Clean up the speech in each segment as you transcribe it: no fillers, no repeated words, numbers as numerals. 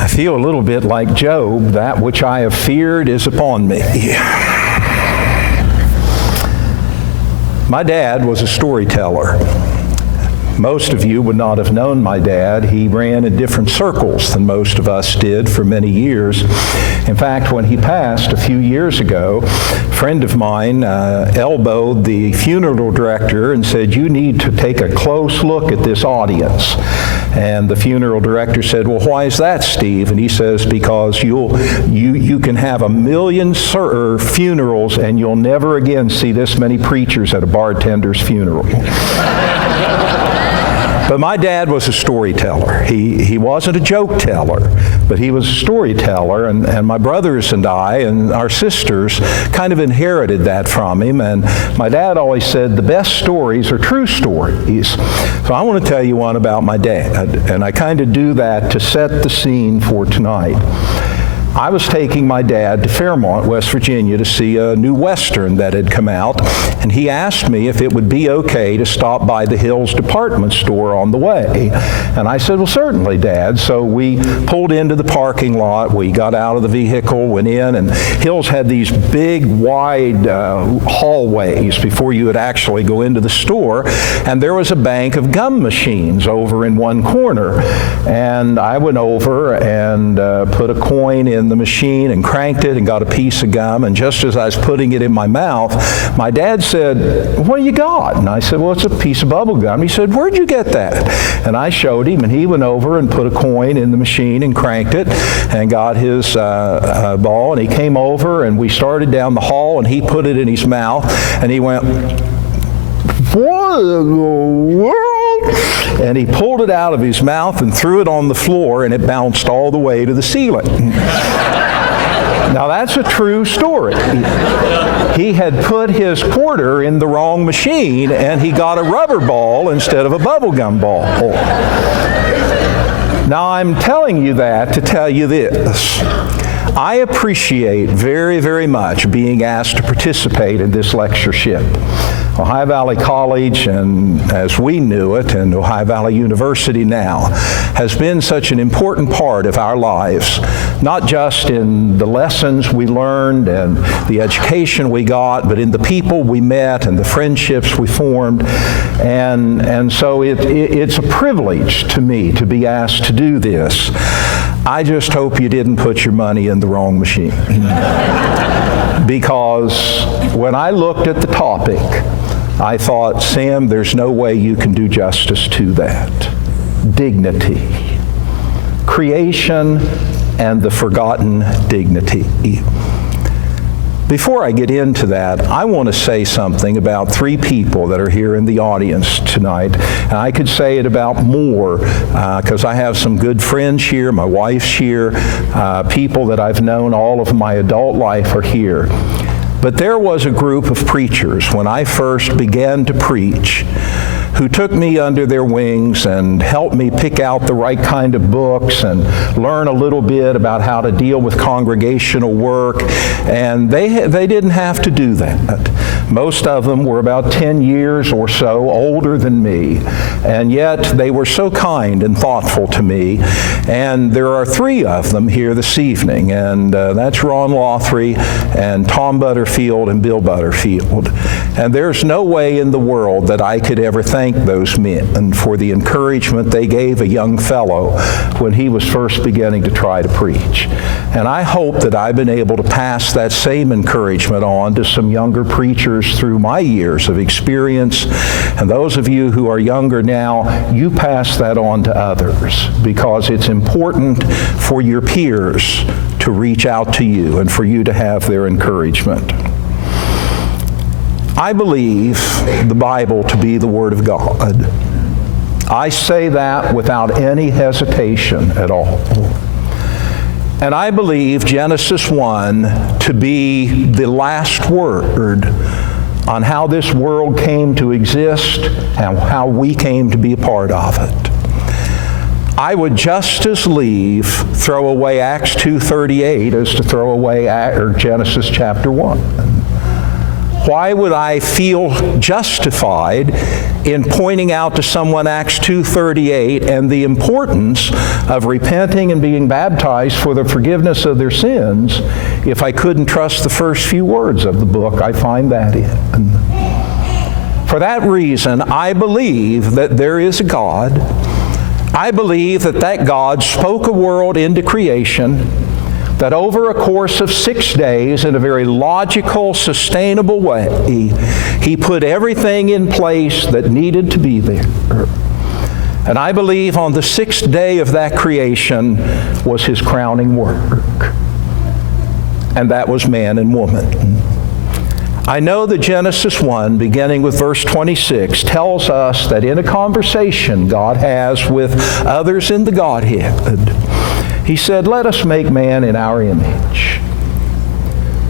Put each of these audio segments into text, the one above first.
I feel a little bit like Job, that which I have feared is upon me. My dad was a storyteller. Most of you would not have known my dad. He ran in different circles than most of us did for many years. In fact, when he passed a few years ago, a friend of mine elbowed the funeral director and said, "You need to take a close look at this audience." And the funeral director said, "Well, why is that, Steve?" And he says, "Because you can have 1,000,000 funerals and you'll never again see this many preachers at a bartender's funeral." But my dad was a storyteller. He wasn't a joke teller, but he was a storyteller, and my brothers and I and our sisters kind of inherited that from him. And my dad always said the best stories are true stories. So I want to tell you one about my dad, and I kind of do that to set the scene for tonight. I was taking my dad to Fairmont, West Virginia, to see a new Western that had come out, and he asked me if it would be okay to stop by the Hills department store on the way. And I said, "Well, certainly, Dad." So we pulled into the parking lot, we got out of the vehicle, went in, and Hills had these big, wide hallways before you would actually go into the store, and there was a bank of gum machines over in one corner. And I went over and put a coin in the machine and cranked it and got a piece of gum, and just as I was putting it in my mouth, my dad said, "What do you got?" And I said, "Well, it's a piece of bubble gum." He said, "Where'd you get that?" And I showed him, and he went over and put a coin in the machine and cranked it and got his ball, and he came over and we started down the hall, and he put it in his mouth and he went, "What in the world?" And he pulled it out of his mouth and threw it on the floor, and it bounced all the way to the ceiling. Now that's a true story. He had put his quarter in the wrong machine, and he got a rubber ball instead of a bubblegum ball. Now I'm telling you that to tell you this. I appreciate very, very much being asked to participate in this lectureship. Ohio Valley College, and as we knew it, and Ohio Valley University now, has been such an important part of our lives, not just in the lessons we learned and the education we got, but in the people we met and the friendships we formed. And so it's a privilege to me to be asked to do this. I just hope you didn't put your money in the wrong machine. Because when I looked at the topic, I thought, Sam, there's no way you can do justice to that. Dignity. Creation and the forgotten dignity. Before I get into that, I want to say something about three people that are here in the audience tonight. And I could say it about more because I have some good friends here, my wife's here, people that I've known all of my adult life are here. But there was a group of preachers when I first began to preach who took me under their wings and helped me pick out the right kind of books and learn a little bit about how to deal with congregational work. And they didn't have to do that. Most of them were about 10 years or so older than me, and yet they were so kind and thoughtful to me. And there are three of them here this evening, and that's Ron Lothry and Tom Butterfield and Bill Butterfield. And there's no way in the world that I could ever thank those men for the encouragement they gave a young fellow when he was first beginning to try to preach. And I hope that I've been able to pass that same encouragement on to some younger preachers through my years of experience. And those of you who are younger now, you pass that on to others, because it's important for your peers to reach out to you and for you to have their encouragement. I believe the Bible to be the Word of God. I say that without any hesitation at all. And I believe Genesis 1 to be the last word on how this world came to exist and how we came to be a part of it. I would just as lief throw away Acts 2:38 as to throw away Genesis chapter 1. Why would I feel justified in pointing out to someone Acts 2:38 and the importance of repenting and being baptized for the forgiveness of their sins if I couldn't trust the first few words of the book I find that in. For that reason, I believe that there is a God. I believe that that God spoke a world into creation, that over a course of 6 days, in a very logical, sustainable way, He put everything in place that needed to be there. And I believe on the 6th day of that creation was His crowning work. And that was man and woman. I know that Genesis 1, beginning with verse 26, tells us that in a conversation God has with others in the Godhead, He said, "Let us make man in our image,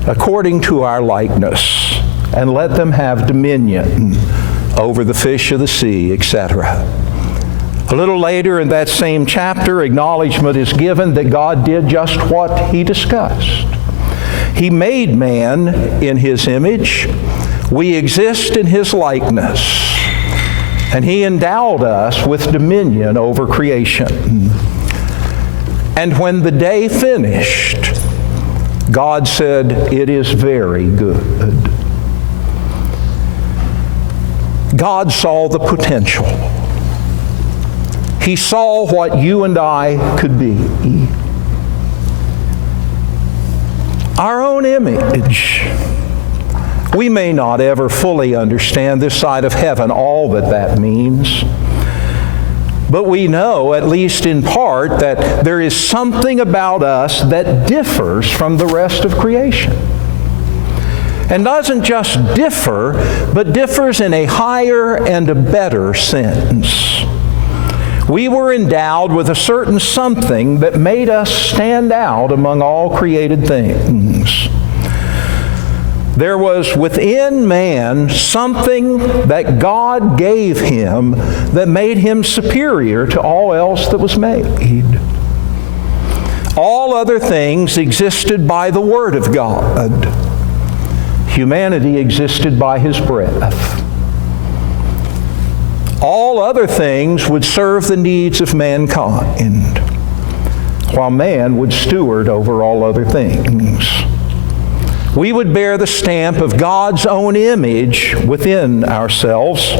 according to our likeness, and let them have dominion over the fish of the sea," etc. A little later in that same chapter, acknowledgement is given that God did just what He discussed. He made man in His image. We exist in His likeness. And He endowed us with dominion over creation. And when the day finished, God said, "It is very good." God saw the potential. He saw what you and I could be. Our own image. We may not ever fully understand this side of heaven, all that that means. But we know, at least in part, that there is something about us that differs from the rest of creation. And doesn't just differ, but differs in a higher and a better sense. We were endowed with a certain something that made us stand out among all created things. There was within man something that God gave him that made him superior to all else that was made. All other things existed by the Word of God. Humanity existed by His breath. All other things would serve the needs of mankind, while man would steward over all other things. We would bear the stamp of God's own image within ourselves.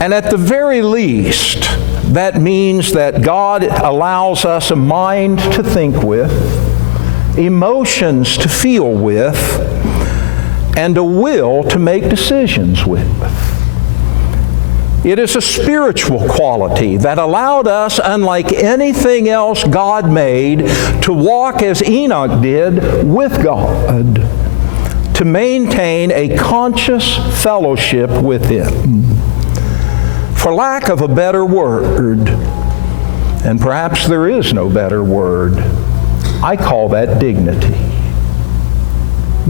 And at the very least, that means that God allows us a mind to think with, emotions to feel with, and a will to make decisions with. It is a spiritual quality that allowed us, unlike anything else God made, to walk as Enoch did with God, to maintain a conscious fellowship with Him. For lack of a better word, and perhaps there is no better word, I call that dignity.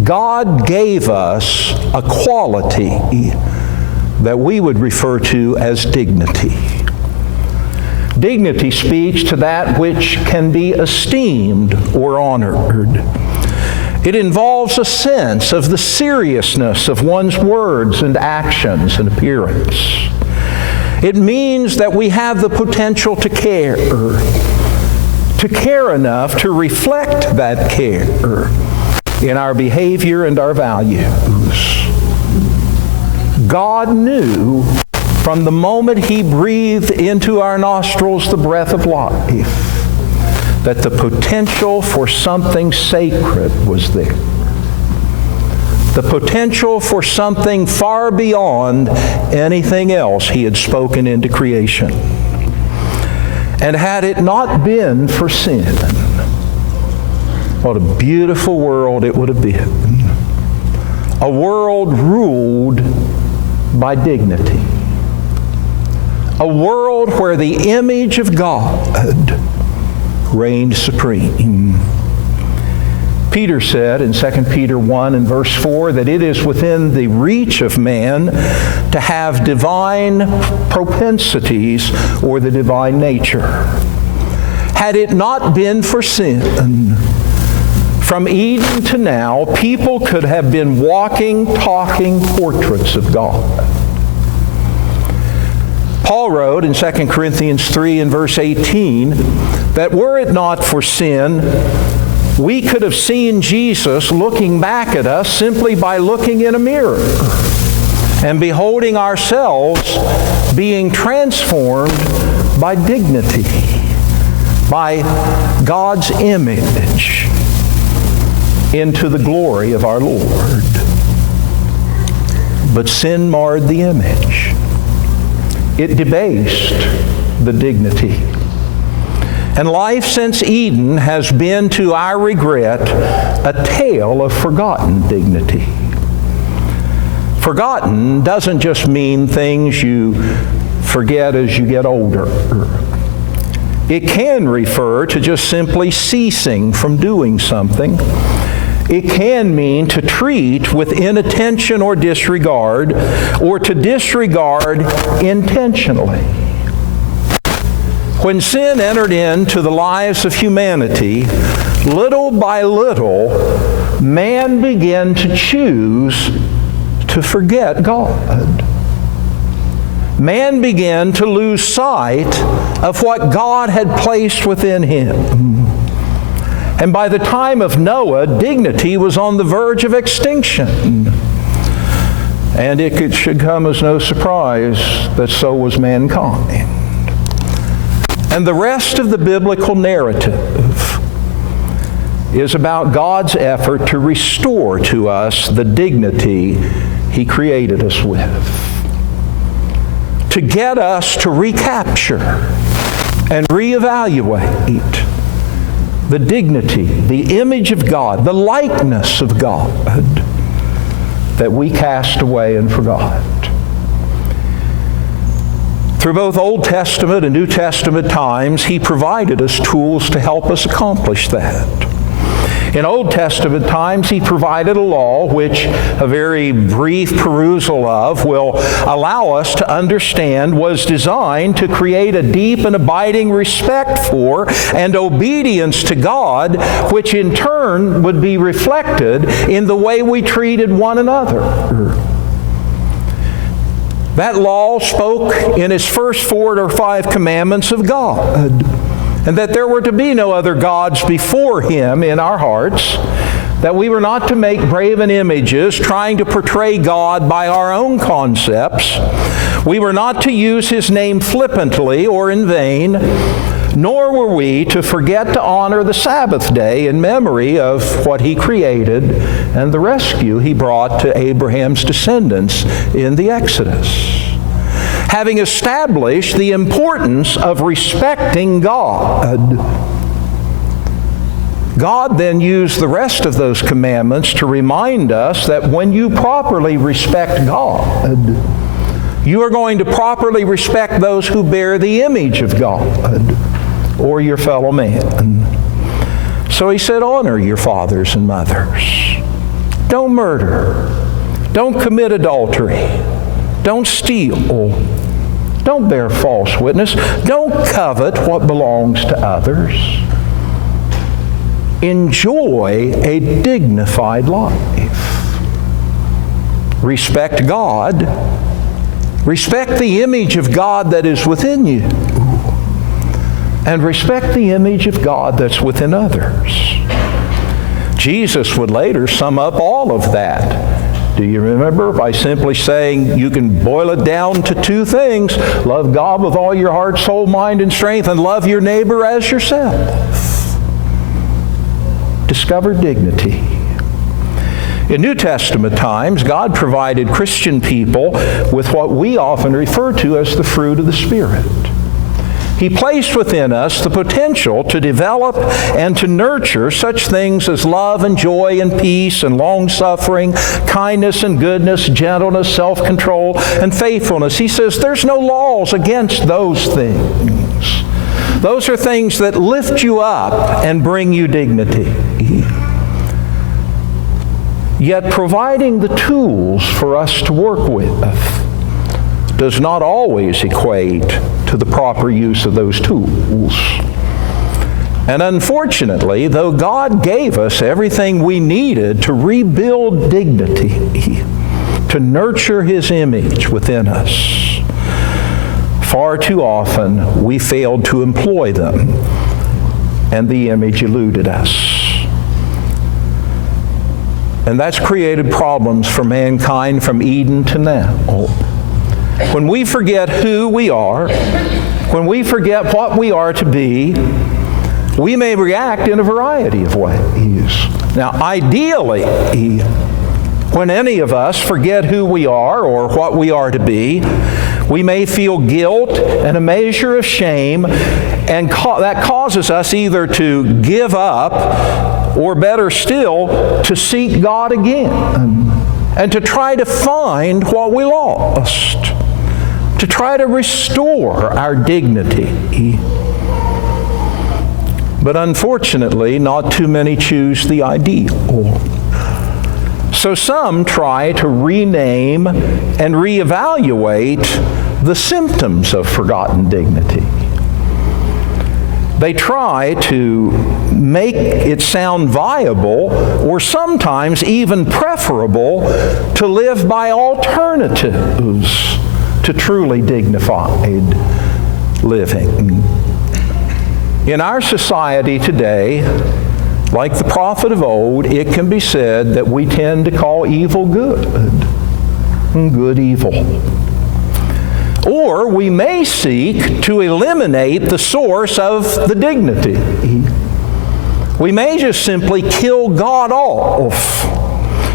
God gave us a quality that we would refer to as dignity. Dignity speaks to that which can be esteemed or honored. It involves a sense of the seriousness of one's words and actions and appearance. It means that we have the potential to care enough to reflect that care in our behavior and our values. God knew from the moment He breathed into our nostrils the breath of life that the potential for something sacred was there. The potential for something far beyond anything else He had spoken into creation. And had it not been for sin, what a beautiful world it would have been. A world ruled by dignity. A world where the image of God reigned supreme. Peter said in 2 Peter 1 and verse 4 that it is within the reach of man to have divine propensities or the divine nature. Had it not been for sin, from Eden to now, people could have been walking, talking portraits of God. wrote in 2 Corinthians 3 and verse 18 that were it not for sin, we could have seen Jesus looking back at us simply by looking in a mirror and beholding ourselves being transformed by dignity, by God's image into the glory of our Lord. But sin marred the image. It debased the dignity. And life since Eden has been, to our regret, a tale of forgotten dignity. Forgotten doesn't just mean things you forget as you get older. It can refer to just simply ceasing from doing something. It can mean to treat with inattention or disregard, or to disregard intentionally. When sin entered into the lives of humanity, little by little, man began to choose to forget God. Man began to lose sight of what God had placed within him. And by the time of Noah, dignity was on the verge of extinction. And it should come as no surprise that so was mankind. And the rest of the biblical narrative is about God's effort to restore to us the dignity He created us with, to get us to recapture and reevaluate the dignity, the image of God, the likeness of God that we cast away and forgot. Through both Old Testament and New Testament times, He provided us tools to help us accomplish that. In Old Testament times, He provided a law which a very brief perusal of will allow us to understand was designed to create a deep and abiding respect for and obedience to God, which in turn would be reflected in the way we treated one another. That law spoke in its first 4 or 5 commandments of God, and that there were to be no other gods before Him in our hearts, that we were not to make graven images trying to portray God by our own concepts. We were not to use His name flippantly or in vain, nor were we to forget to honor the Sabbath day in memory of what He created and the rescue He brought to Abraham's descendants in the Exodus. Having established the importance of respecting God, God then used the rest of those commandments to remind us that when you properly respect God, you are going to properly respect those who bear the image of God, or your fellow man. So He said, honor your fathers and mothers. Don't murder. Don't commit adultery. Don't steal. Don't bear false witness. Don't covet what belongs to others. Enjoy a dignified life. Respect God. Respect the image of God that is within you. And respect the image of God that's within others. Jesus would later sum up all of that. Do you remember? By simply saying you can boil it down to 2 things. Love God with all your heart, soul, mind, and strength, and love your neighbor as yourself. Discover dignity. In New Testament times, God provided Christian people with what we often refer to as the fruit of the Spirit. He placed within us the potential to develop and to nurture such things as love and joy and peace and long-suffering, kindness and goodness, gentleness, self-control, and faithfulness. He says there's no laws against those things. Those are things that lift you up and bring you dignity. Yet providing the tools for us to work with does not always equate to the proper use of those tools. And unfortunately, though God gave us everything we needed to rebuild dignity, to nurture His image within us, far far too often we failed to employ them, and the image eluded us. And that's created problems for mankind from Eden to now. When we forget who we are, when we forget what we are to be, we may react in a variety of ways. Now, ideally, when any of us forget who we are or what we are to be, we may feel guilt and a measure of shame, and that causes us either to give up or, better still, to seek God again and to try to find what we lost, to try to restore our dignity. But unfortunately, not too many choose the ideal. So some try to rename and reevaluate the symptoms of forgotten dignity. They try to make it sound viable, or sometimes even preferable, to live by alternatives to truly dignified living. In our society today, like the prophet of old, it can be said that we tend to call evil good and good evil. Or we may seek to eliminate the source of the dignity. We may just simply kill God off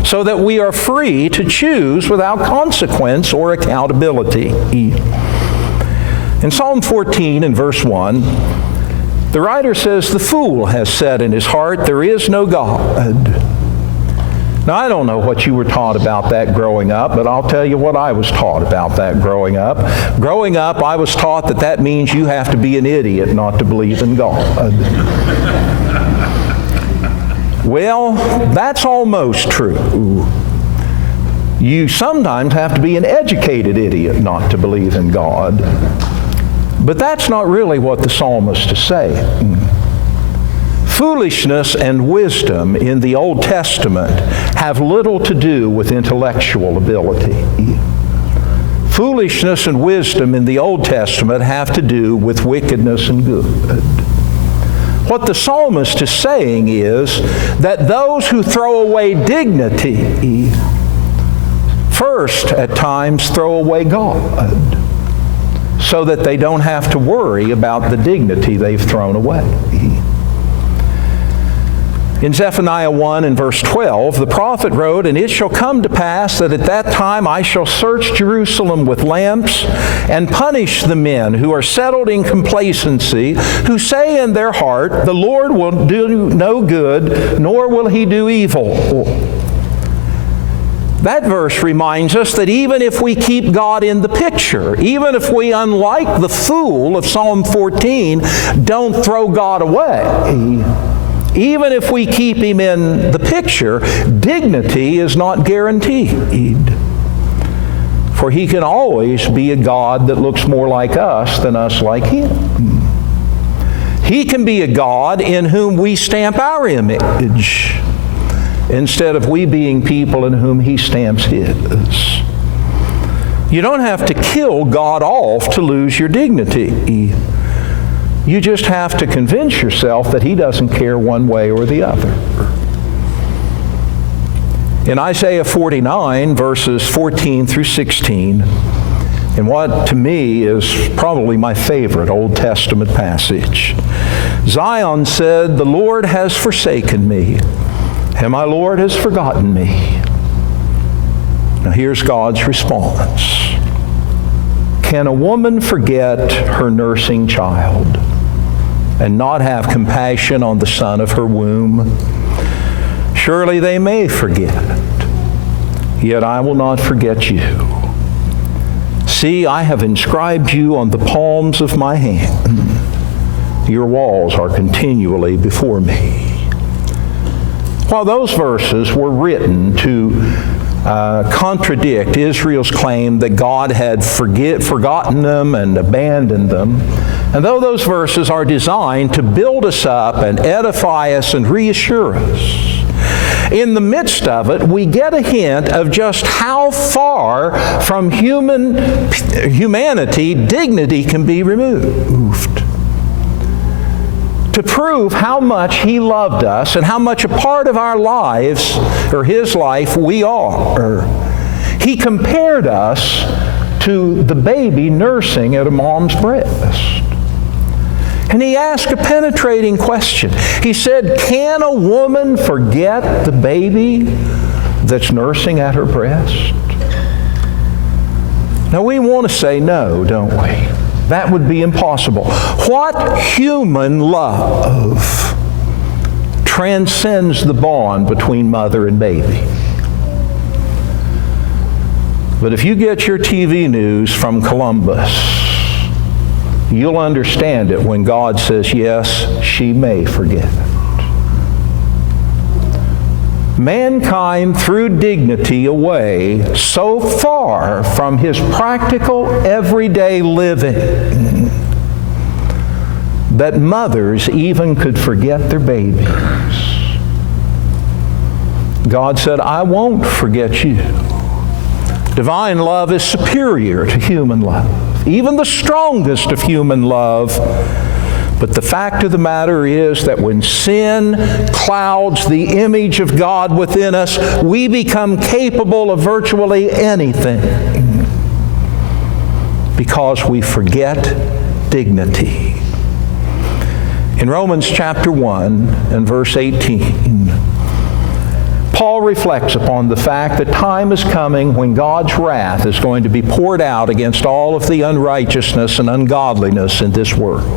so that we are free to choose without consequence or accountability. In Psalm 14 and verse 1, the writer says, "The fool has said in his heart, there is no God." Now, I don't know what you were taught about that growing up, but I'll tell you what I was taught about that growing up. Growing up, I was taught that that means you have to be an idiot not to believe in God. Well, that's almost true. You sometimes have to be an educated idiot not to believe in God. But that's not really what the psalmist is saying. Foolishness and wisdom in the Old Testament have little to do with intellectual ability. Foolishness and wisdom in the Old Testament have to do with wickedness and good. What the psalmist is saying is that those who throw away dignity first at times throw away God, so that they don't have to worry about the dignity they've thrown away. In Zephaniah 1 and verse 12, the prophet wrote, "And it shall come to pass that at that time I shall search Jerusalem with lamps and punish the men who are settled in complacency, who say in their heart, the Lord will do no good, nor will he do evil." That verse reminds us that even if we keep God in the picture, even if we, unlike the fool of Psalm 14, don't throw God away, even if we keep him in the picture, dignity is not guaranteed. For he can always be a God that looks more like us than us like him. He can be a God in whom we stamp our image, instead of we being people in whom he stamps his. You don't have to kill God off to lose your dignity. You just have to convince yourself that he doesn't care one way or the other. In Isaiah 49, verses 14 through 16, in what to me is probably my favorite Old Testament passage, Zion said, "The Lord has forsaken me, and my Lord has forgotten me." Now here's God's response. Can a woman forget her nursing child and not have compassion on the son of her womb? Surely they may forget, yet I will not forget you. See, I have inscribed you on the palms of my hand. Your walls are continually before me. While those verses were written to contradict Israel's claim that God had forgotten them and abandoned them, and though those verses are designed to build us up and edify us and reassure us, In the midst of it, we get a hint of just how far from humanity dignity can be removed. To prove how much He loved us and how much a part of our lives, or His life, we are, He compared us to the baby nursing at a mom's breast. And He asked a penetrating question. He said, can a woman forget the baby that's nursing at her breast? Now we want to say no, don't we? That would be impossible. What human love transcends the bond between mother and baby? But if you get your TV news from Columbus, you'll understand it when God says, yes, she may forget it. Mankind threw dignity away so far from his practical, everyday living that mothers even could forget their babies. God said, I won't forget you. Divine love is superior to human love, even the strongest of human love. But the fact of the matter is that when sin clouds the image of God within us, we become capable of virtually anything because we forget dignity. In Romans chapter 1 and verse 18, Paul reflects upon the fact that time is coming when God's wrath is going to be poured out against all of the unrighteousness and ungodliness in this world.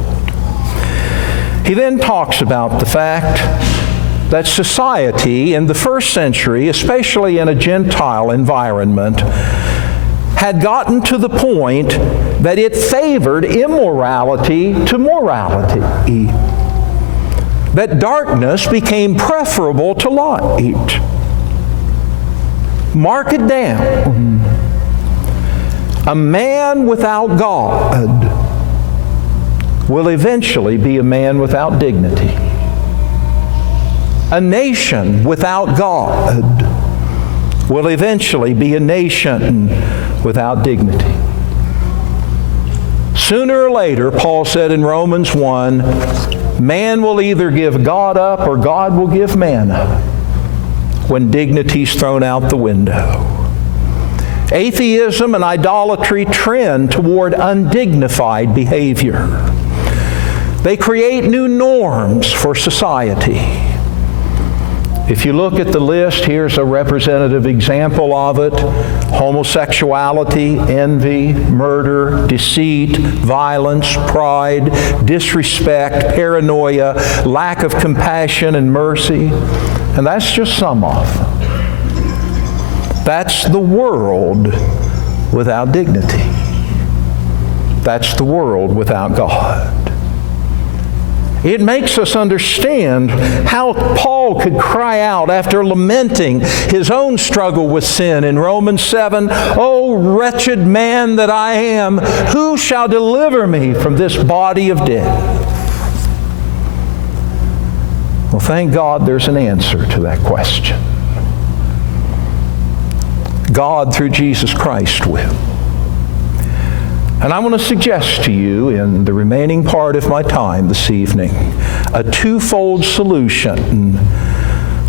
He then talks about the fact that society in the first century, especially in a Gentile environment, had gotten to the point that it favored immorality to morality. That darkness became preferable to light. Mark it down. A man without God will eventually be a man without dignity. A nation without God will eventually be a nation without dignity. Sooner or later, Paul said in Romans 1, man will either give God up or God will give man up when dignity's thrown out the window. Atheism and idolatry trend toward undignified behavior. They create new norms for society. If you look at the list, here's a representative example of it. Homosexuality, envy, murder, deceit, violence, pride, disrespect, paranoia, lack of compassion and mercy. And that's just some of them. That's the world without dignity. That's the world without God. It makes us understand how Paul could cry out after lamenting his own struggle with sin in Romans 7, "O wretched man that I am, who shall deliver me from this body of death?" Well, thank God there's an answer to that question. God, through Jesus Christ, will. And I want to suggest to you in the remaining part of my time this evening a twofold solution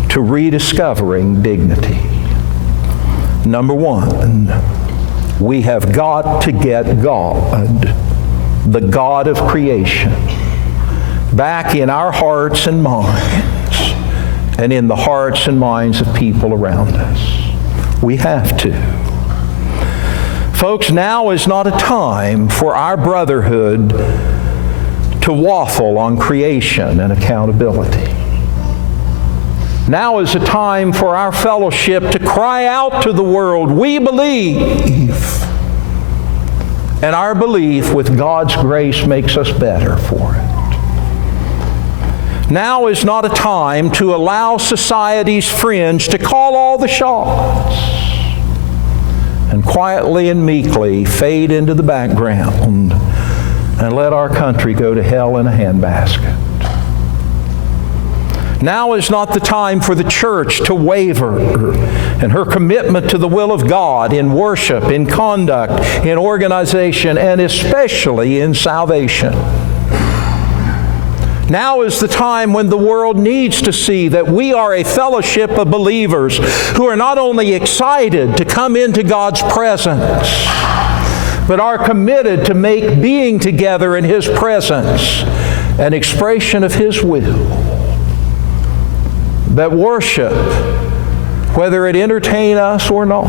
to rediscovering dignity. Number one, we have got to get God, the God of creation, back in our hearts and minds and in the hearts and minds of people around us. We have to. Folks, now is not a time for our brotherhood to waffle on creation and accountability. Now is a time for our fellowship to cry out to the world, "We believe." And our belief with God's grace makes us better for it. Now is not a time to allow society's fringe to call all the shots and quietly and meekly fade into the background and let our country go to hell in a handbasket. Now is not the time for the church to waver in her commitment to the will of God in worship, in conduct, in organization, and especially in salvation. Now is the time when the world needs to see that we are a fellowship of believers who are not only excited to come into God's presence, but are committed to make being together in His presence an expression of His will. That worship, whether it entertain us or not,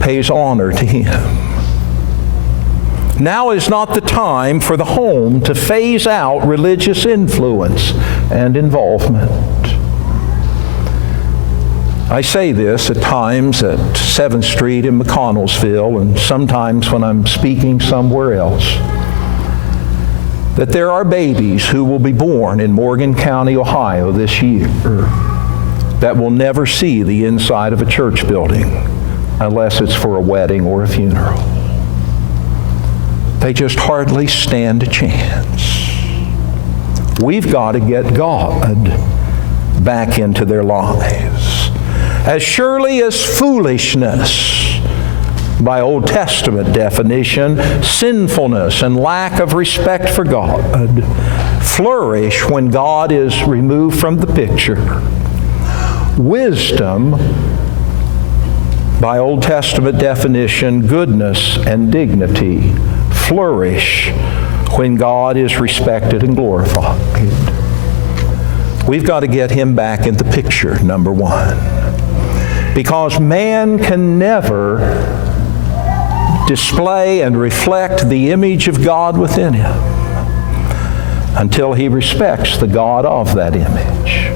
pays honor to Him. Now is not the time for the home to phase out religious influence and involvement. I say this at times at 7th Street in McConnellsville, and sometimes when I'm speaking somewhere else, that there are babies who will be born in Morgan County, Ohio this year that will never see the inside of a church building unless it's for a wedding or a funeral. They just hardly stand a chance. We've got to get God back into their lives. As surely as foolishness, by Old Testament definition, sinfulness and lack of respect for God flourish when God is removed from the picture, wisdom, by Old Testament definition, goodness and dignity, flourish when God is respected and glorified. We've got to get Him back in the picture, number one. Because man can never display and reflect the image of God within him until he respects the God of that image.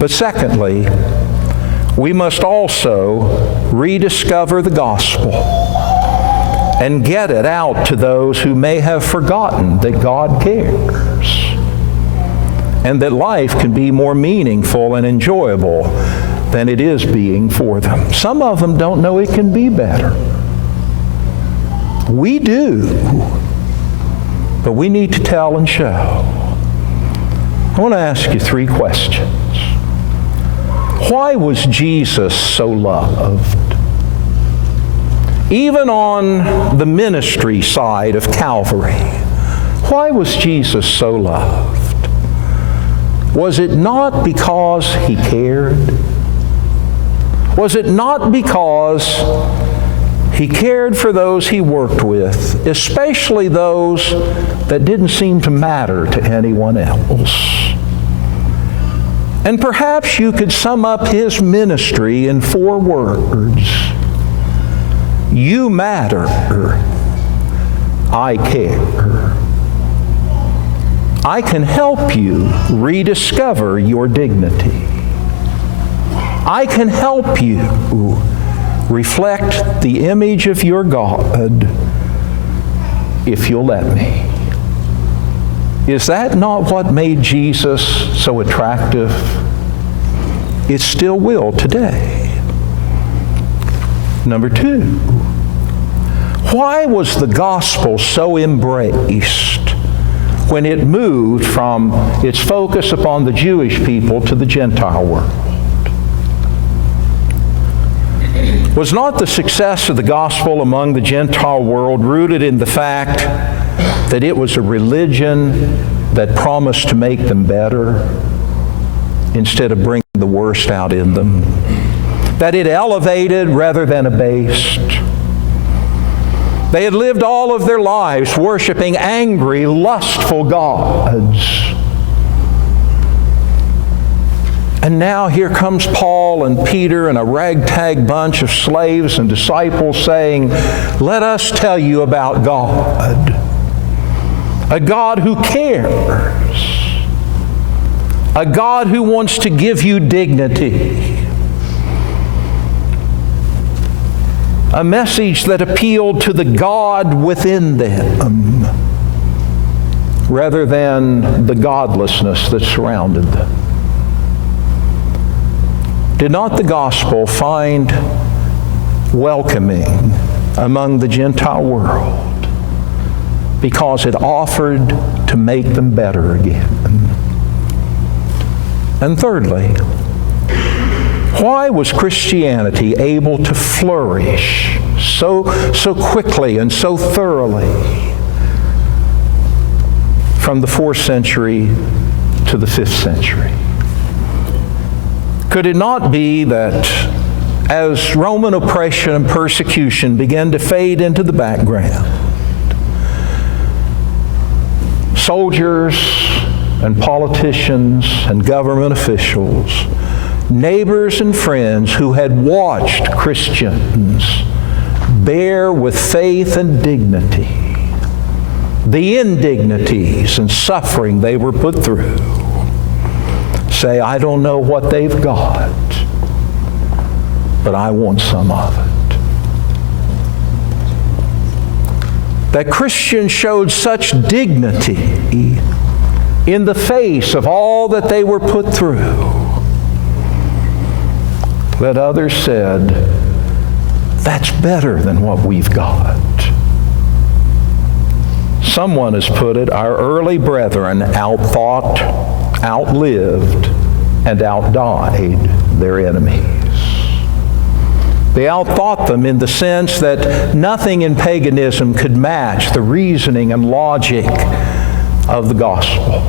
But secondly, we must also rediscover the gospel and get it out to those who may have forgotten that God cares and that life can be more meaningful and enjoyable than it is being for them. Some of them don't know it can be better. We do, but we need to tell and show. I want to ask you 3 questions. Why was Jesus so loved? Even on the ministry side of Calvary, why was Jesus so loved? Was it not because He cared? Was it not because He cared for those He worked with, especially those that didn't seem to matter to anyone else? And perhaps you could sum up His ministry in 4 words. You matter. I care. I can help you rediscover your dignity. I can help you reflect the image of your God if you'll let me. Is that not what made Jesus so attractive? It still will today. Number 2, why was the gospel so embraced when it moved from its focus upon the Jewish people to the Gentile world? Was not the success of the gospel among the Gentile world rooted in the fact that it was a religion that promised to make them better instead of bringing the worst out in them? That it elevated rather than abased? They had lived all of their lives worshiping angry, lustful gods. And now here comes Paul and Peter and a ragtag bunch of slaves and disciples saying, let us tell you about God. A God who cares. A God who wants to give you dignity. A message that appealed to the God within them rather than the godlessness that surrounded them. Did not the gospel find welcoming among the Gentile world? because it offered to make them better again. And thirdly, why was Christianity able to flourish so quickly and so thoroughly from the 4th century to the 5th century? Could it not be that as Roman oppression and persecution began to fade into the background, soldiers and politicians and government officials, neighbors and friends who had watched Christians bear with faith and dignity the indignities and suffering they were put through, say, I don't know what they've got, but I want some of it. That Christians showed such dignity in the face of all that they were put through that others said, that's better than what we've got. Someone has put it, our early brethren outthought, outlived, and outdied their enemies. They outthought them in the sense that nothing in paganism could match the reasoning and logic of the gospel.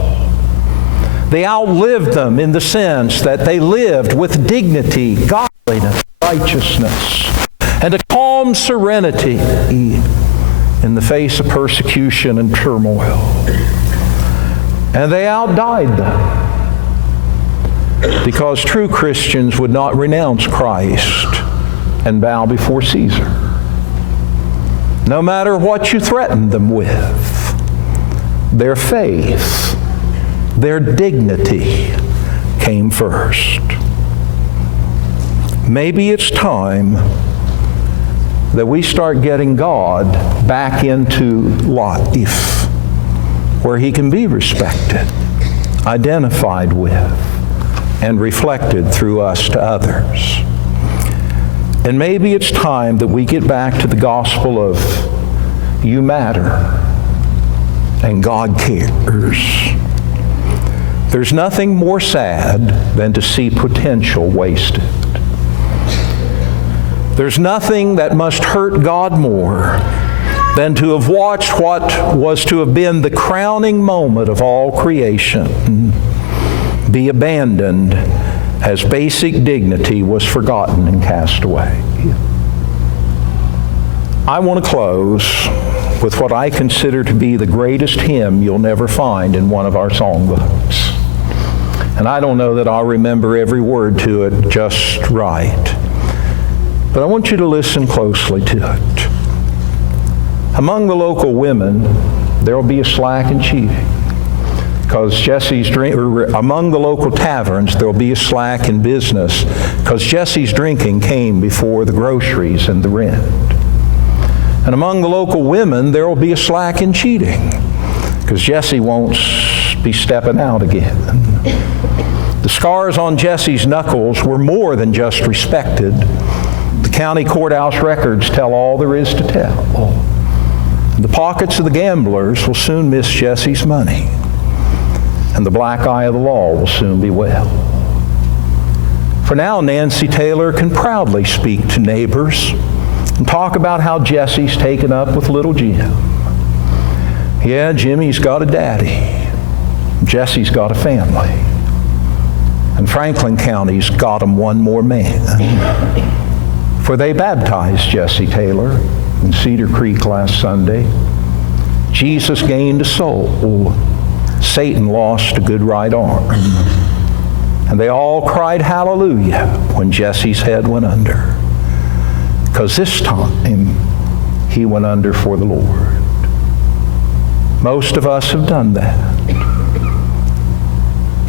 They outlived them in the sense that they lived with dignity, godliness, righteousness, and a calm serenity in the face of persecution and turmoil. And they outdied them because true Christians would not renounce Christ and bow before Caesar, no matter what you threatened them with. Their faith, their dignity came first. Maybe it's time that we start getting God back into life where He can be respected, identified with, and reflected through us to others. And maybe it's time that we get back to the gospel of you matter and God cares. There's nothing more sad than to see potential wasted. There's nothing that must hurt God more than to have watched what was to have been the crowning moment of all creation be abandoned as basic dignity was forgotten and cast away. I want to close with what I consider to be the greatest hymn you'll never find in one of our songbooks. And I don't know that I'll remember every word to it just right. But I want you to listen closely to it. Among the local women, there will be a slack and cheating. Because among the local taverns, there will be a slack in business because Jesse's drinking came before the groceries and the rent. And among the local women, there will be a slack in cheating because Jesse won't be stepping out again. The scars on Jesse's knuckles were more than just respected. The county courthouse records tell all there is to tell. The pockets of the gamblers will soon miss Jesse's money. And the black eye of the law will soon be well. For now, Nancy Taylor can proudly speak to neighbors and talk about how Jesse's taken up with little Jim. Yeah, Jimmy's got a daddy. Jesse's got a family. And Franklin County's got him one more man. For they baptized Jesse Taylor in Cedar Creek last Sunday. Jesus gained a soul. Satan lost a good right arm. And they all cried hallelujah when Jesse's head went under. Because this time, he went under for the Lord. Most of us have done that.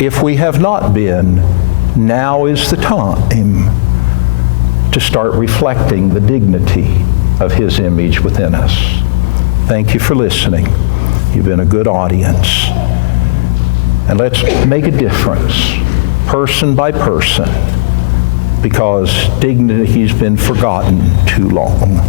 If we have not been, now is the time to start reflecting the dignity of His image within us. Thank you for listening. You've been a good audience. And let's make a difference, person by person, because dignity has been forgotten too long.